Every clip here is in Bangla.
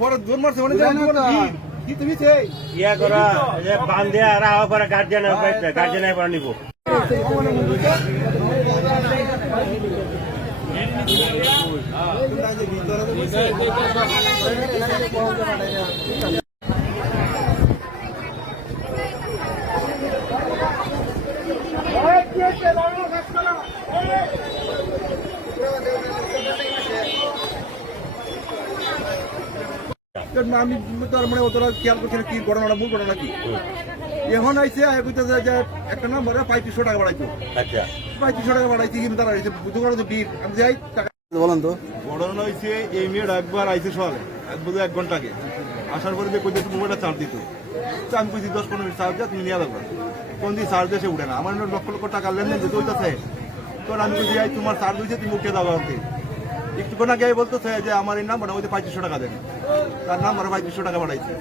পরে দৌড় মারছে মানে কি তুমি ইয়া করা বান্ধে আর আওয়া পরে গার্জেনের পরে নিব আমি তার মানে অতটা খেয়াল করছি না কি ঘটনাটা মূল ঘটনা কি এখন আইসে যে একটা নাম্বারে 3500 টাকা বাড়াইতো আচ্ছা 3500 টাকা বাড়াইছি কিন্তু তারা দোকানে তো ডিপ আমি যাই বলেন তো ঘটনা হয়েছে এই মেয়েটা একবার আইসে সকালে বোধ 1 ঘন্টা আগে আসার পরে যে কইতে মোবাইলটা চার্জ দিত তো আমি কইছি 10-15 মিনিট চার্জ দিয়ে তুমি নিয়ে যাবো কোন দিন চার্জ দিয়ে উঠে না আমার লক্ষ লক্ষ টাকা লেনদেন যেতে হইতেছে তো আমি কইছি তোমার চার্জ হয়েছে তুমি উঠে দাও আমাকে একটুক্ষণ আগে বলতেছে যে আমার এই নাম্বারটা ওই 3500 টাকা দেন তার নাম্বার 3500 টাকা বাড়াইছে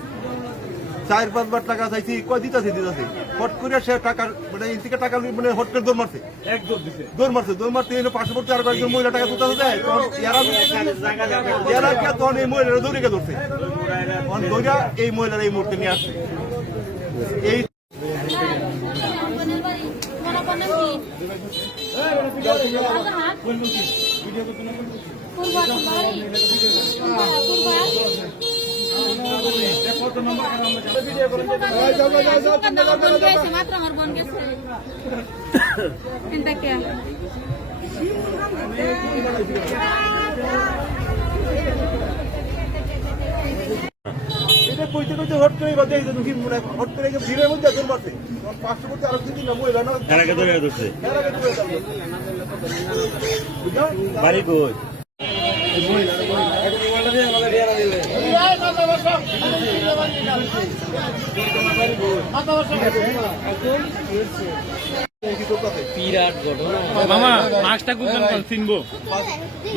4-5 বার টাকা চাইছি কয় দিতেছে হট করে সে টাকা মানে এই থেকে টাকা মানে হট করে দৌড় মারছে দৌড় মারতে এনে পার্শ্ববর্তী আর কয়েকজন মহিলা টাকা তুলতে দেয় তখন এরা তখন এই মহিলারা দৌড়ে গিয়ে ধরছে তখন দৌড়া এই মহিলারা এই মুহূর্তে নিয়ে আসছে এই মাত্র আমার বোন গেছে চিন্তা কে এটা কইতে কইতে হট করে বাজে দেখি মানে হট করে ভিড়ের মধ্যে দৌড় মারছে পার্শ্ববর্তী আরো তিন না মহিলা না এরাকে ধরে ধরছে বাড়ি কই মামা মাস্কটা খুললে চিনবো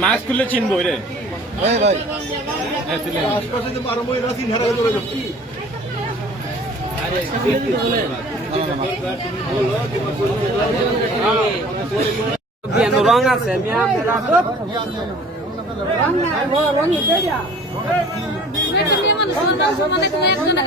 মাস্ক খুললে চিনবো রে ভাই আশপাশে যে আরো মহিলা আছে হেরা ধরে যাচ্ছে রং আছে মানুষ মানে তুমি একজনের